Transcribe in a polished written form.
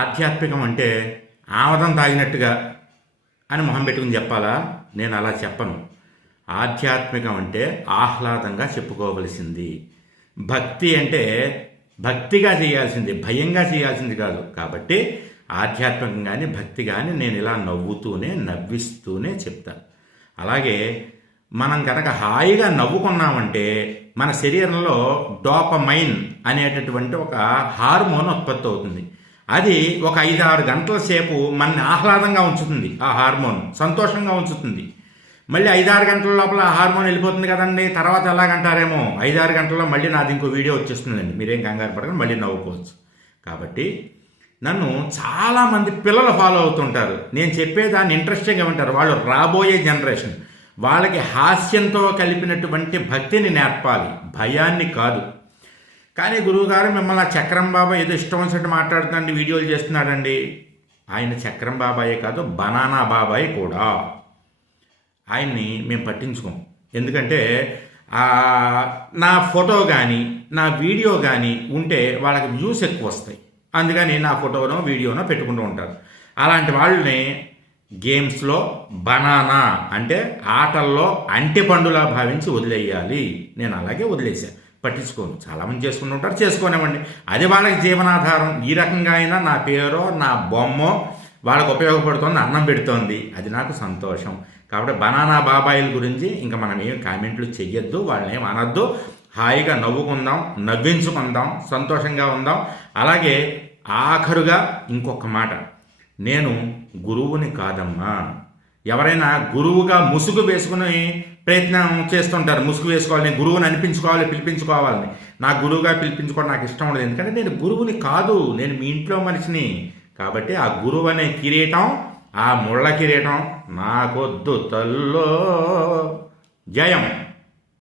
ఆధ్యాత్మికం అంటే ఆమదం తాగినట్టుగా అని మొహం పెట్టుకుని చెప్పాలా? నేను అలా చెప్పను. ఆధ్యాత్మికం అంటే ఆహ్లాదంగా చెప్పుకోవలసింది. భక్తి అంటే భక్తిగా చేయాల్సింది, భయంగా చేయాల్సింది కాదు. కాబట్టి ఆధ్యాత్మికం కానీ భక్తి కానీ నేను ఇలా నవ్వుతూనే నవ్విస్తూనే చెప్తాను. అలాగే మనం కనుక హాయిగా నవ్వుకున్నామంటే మన శరీరంలో డోపమైన్ అనేటటువంటి ఒక హార్మోన్ ఉత్పత్తి అవుతుంది. అది ఒక 5-6 గంటల సేపు మనని ఆహ్లాదంగా ఉంచుతుంది. ఆ హార్మోన్ సంతోషంగా ఉంచుతుంది. మళ్ళీ 5-6 గంటల లోపల ఆ హార్మోన్ వెళ్ళిపోతుంది కదండి. తర్వాత ఎలాగంటారేమో 5-6 గంటల్లో మళ్ళీ నాది ఇంకో వీడియో వచ్చేస్తుందండి. మీరేం కంగారు పడకండి, మళ్ళీ నవ్వుకోవచ్చు. కాబట్టి నన్ను చాలామంది పిల్లలు ఫాలో అవుతుంటారు. నేను చెప్పేదాన్ని ఇంట్రెస్టింగ్గా ఉంటారు. వాళ్ళు రాబోయే జనరేషన్. వాళ్ళకి హాస్యంతో కలిపినటువంటి భక్తిని నేర్పాలి, భయాన్ని కాదు. కానీ గురువుగారు మిమ్మల్ని చక్రం బాబా ఏదో ఇష్టం వచ్చినట్టు మాట్లాడుతున్నాండి, వీడియోలు చేస్తున్నాడండి. ఆయన చక్రం బాబాయే కాదు, బనానా బాబాయ్ కూడా. ఆయన్ని మేము పట్టించుకోం. ఎందుకంటే నా ఫోటో కానీ నా వీడియో కానీ ఉంటే వాళ్ళకి వ్యూస్ ఎక్కువ వస్తాయి. అందుకని నా ఫోటోనో వీడియోనో పెట్టుకుంటూ ఉంటారు. అలాంటి వాళ్ళని గేమ్స్లో బనానా అంటే ఆటల్లో అంటిపండులా భావించి వదిలేయాలి. నేను అలాగే వదిలేశాను, పట్టించుకోను. చాలామంది చేసుకుంటూ ఉంటారు, చేసుకోనివ్వండి. అది వాళ్ళకి జీవనాధారం. ఈ రకంగా అయినా నా పేరో నా బొమ్మో వాళ్ళకు ఉపయోగపడుతోంది, అన్నం పెడుతోంది, అది నాకు సంతోషం. కాబట్టి బనానా బాబాయిల గురించి ఇంకా మనం ఏం కామెంట్లు చెయ్యొద్దు, వాళ్ళని ఏం అనొద్దు. హాయిగా నవ్వుకుందాం, నవ్వించుకుందాం, సంతోషంగా ఉందాం. అలాగే ఆఖరుగా ఇంకొక మాట, నేను గురువుని కాదమ్మా. ఎవరైనా గురువుగా ముసుగు వేసుకుని ప్రయత్నం చేస్తుంటారు. ముసుగు వేసుకోవాలని, గురువుని అనిపించుకోవాలి, పిలిపించుకోవాలని. నా గురువుగా పిలిపించుకోవడం నాకు ఇష్టం ఉండదు. ఎందుకంటే నేను గురువుని కాదు, నేను మీ ఇంట్లో మనిషిని. కాబట్టి ఆ గురువు అనే కిరీటం, ఆ ముళ్ళ కిరీటం నాకొద్దు తల్లో. జయం.